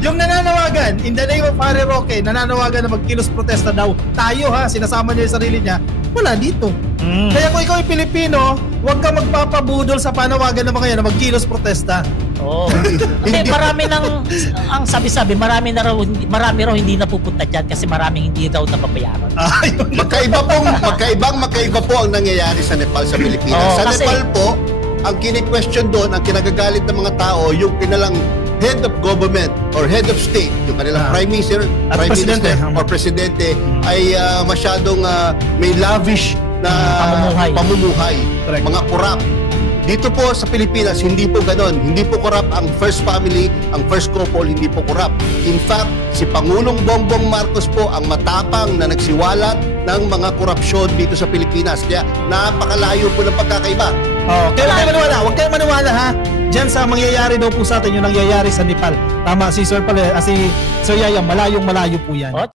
Yung nananawagan, in the name of Harry Roque, nananawagan na magkilos protesta daw. Tayo ha, sinasama niya yung sarili niya. Wala dito. Kaya kung ikaw ay Pilipino, huwag ka magpapabudol sa panawagan ng mga yan na magkilos protesta. Hindi, marami nang ang sabi-sabi, marami raw hindi napupunta diyan kasi maraming hindi raw nababayaran. Magkaiba po ang nangyayari sa Nepal sa Pilipinas. Sa Nepal po, ang kini-question doon, ang kinagagalit ng mga tao, yung kinalang head of government or head of state, yung kanilang prime minister or presidente ay masyadong may lavish na pamumuhay. Mga corrupt. Dito po sa Pilipinas, hindi po ganon. Hindi po corrupt ang first family, ang first couple, hindi po corrupt. In fact, si Pangulong Bongbong Marcos po ang matapang na nagsiwalat ng mga korupsyon dito sa Pilipinas. Kaya napakalayo po ng pagkakaiba. Kaya huwag kayo maniwala ha. Diyan sa mangyayari daw po sa atin yung nangyayari sa Nepal. Tama si Sir Yayang, malayong malayo po yan.